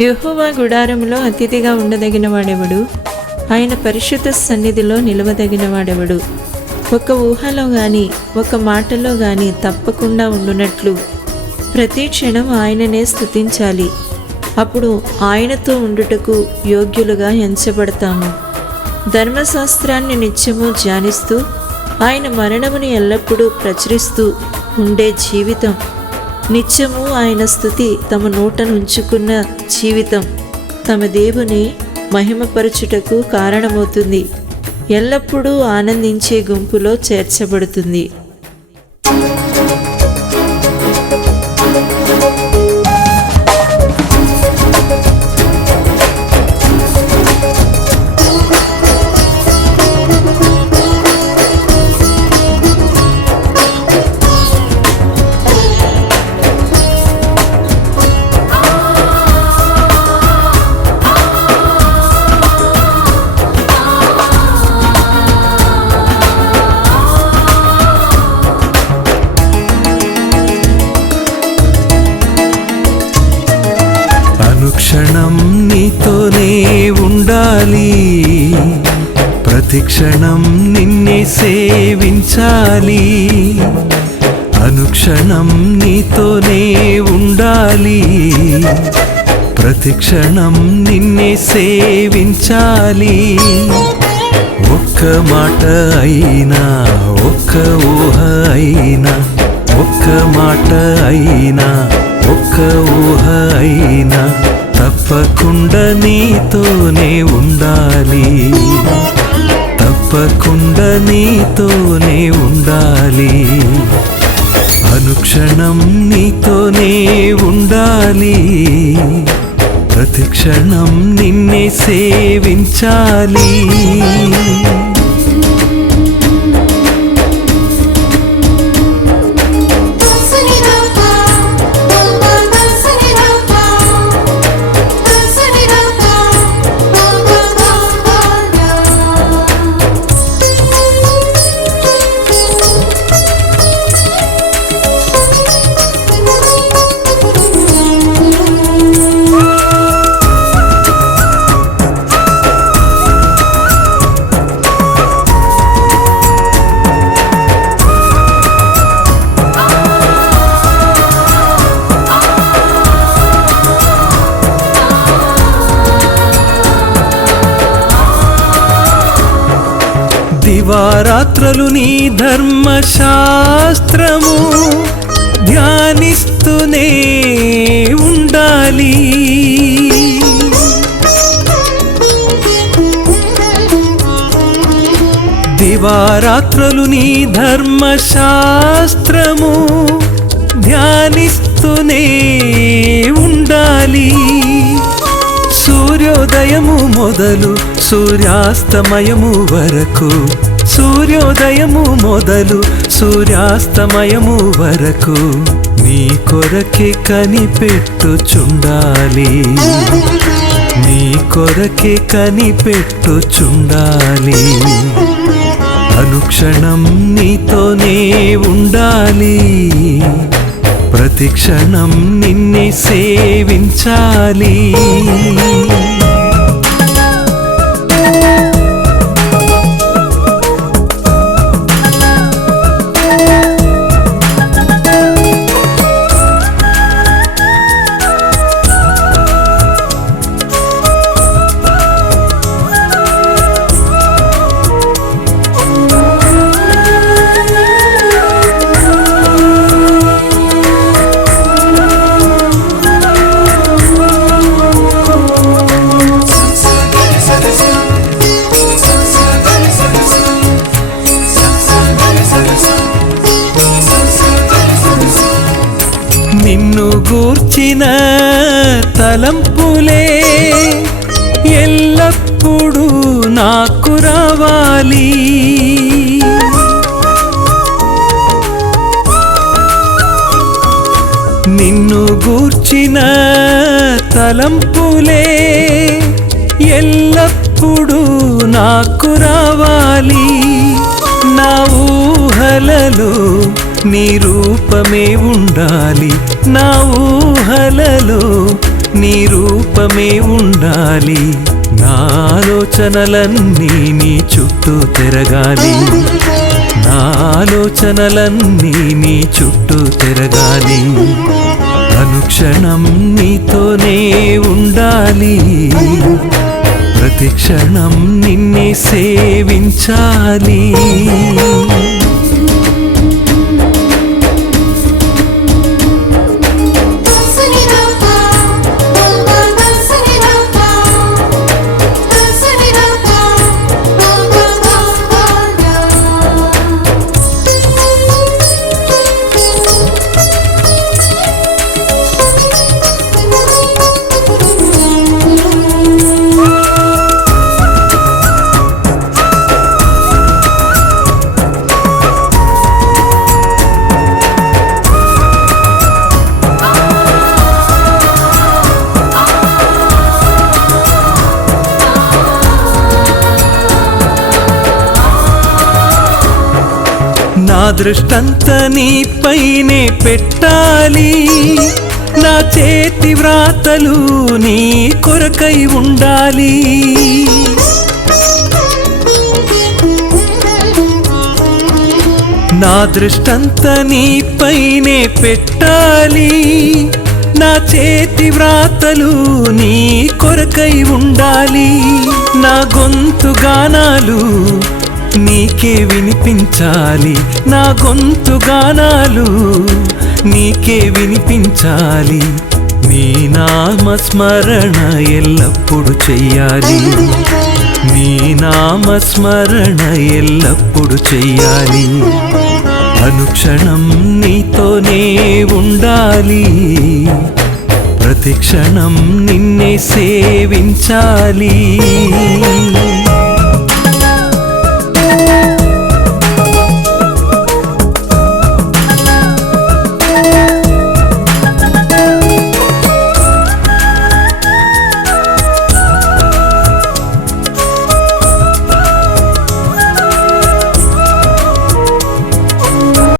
యెహోవా గుడారములో అతిథిగా ఉండదగిన వాడెవడు? ఆయన పరిశుద్ధ సన్నిధిలో నిలవదగిన వాడెవడు? ఒక ఊహలో గాని ఒక మాటలో గాని తప్పకుండా ఉండునట్లు ప్రతి క్షణం ఆయననే స్తుతించాలి. అప్పుడు ఆయనతో ఉండుటకు యోగ్యులుగా ఎంచబడతాము. ధర్మశాస్త్రాన్ని నిత్యము ధ్యానిస్తూ ఆయన మరణముని ఎల్లప్పుడూ ప్రచురిస్తూ ఉండే జీవితం, నిత్యము ఆయన స్తుతి తమ నోటనుంచుకున్న జీవితం తమ దేవుని మహిమపరచుటకు కారణమవుతుంది. ఎల్లప్పుడూ ఆనందించే గుంపులో చేర్చబడుతుంది. అనుక్షణం నీతోనే ఉండాలి, ప్రతిక్షణం నిన్నే సేవించాలి. అనుక్షణం నీతోనే ఉండాలి, ప్రతిక్షణం నిన్నే సేవించాలి. ఒక్క మాట అయినా, ఒక్క ఊహ అయినా, ఒక్క మాట అయినా, ఒక్క ఊహ అయినా తప్పకుండా నీతోనే ఉండాలి, తప్పకుండా నీతోనే ఉండాలి. అనుక్షణం నీతోనే ఉండాలి, ప్రతిక్షణం నిన్నే సేవించాలి. దివారాత్రులు నీ ధర్మశాస్త్రము ధ్యానిస్తూనే ఉండాలి. దివారాత్రులు నీ ధర్మశాస్త్రము ధ్యానిస్తూనే ఉండాలి. సూర్యోదయము మొదలు సూర్యాస్తమయము వరకు, సూర్యోదయము మొదలు సూర్యాస్తమయము వరకు నీ కొరకే కనిపెట్టుచుండాలి, నీ కొరకే కనిపెట్టుచుండాలి. అనుక్షణం నీతోనే ఉండాలి, ప్రతిక్షణం నిన్నే సేవించాలి. నిన్ను గూర్చిన తలంపులే ఎల్లప్పుడూ నాకు రావాలి. నిన్ను గూర్చిన తలంపులే ఎల్లప్పుడూ నాకు రావాలి. నా ఊహలలో నీ రూపమే ఉండాలి, నా ఊహలలో నీ రూపమే ఉండాలి. నా ఆలోచనలన్నీ నీ చుట్టూ తిరగాలి. నా ఆలోచనలన్నీ నీ చుట్టూ తిరగాలి. అనుక్షణం నీతోనే ఉండాలి. ప్రతి క్షణం నిన్నే సేవించాలి. నా దృష్టంతా నీపైనే పెట్టాలి. నా చేతి వ్రాతలు నీ కొరకై ఉండాలి. నా దృష్టంతా నీపైనే పెట్టాలి. నా చేతి వ్రాతలు నీ కొరకై ఉండాలి. నా గొంతు గానాలు నీకే వినిపించాలి. నా గొంతు గానాలు నీకే వినిపించాలి. నీ నామస్మరణ ఎల్లప్పుడు చెయ్యాలి. నీ నామస్మరణ ఎల్లప్పుడు చెయ్యాలి. అనుక్షణం నీతోనే ఉండాలి. ప్రతి క్షణం నిన్నే సేవించాలి.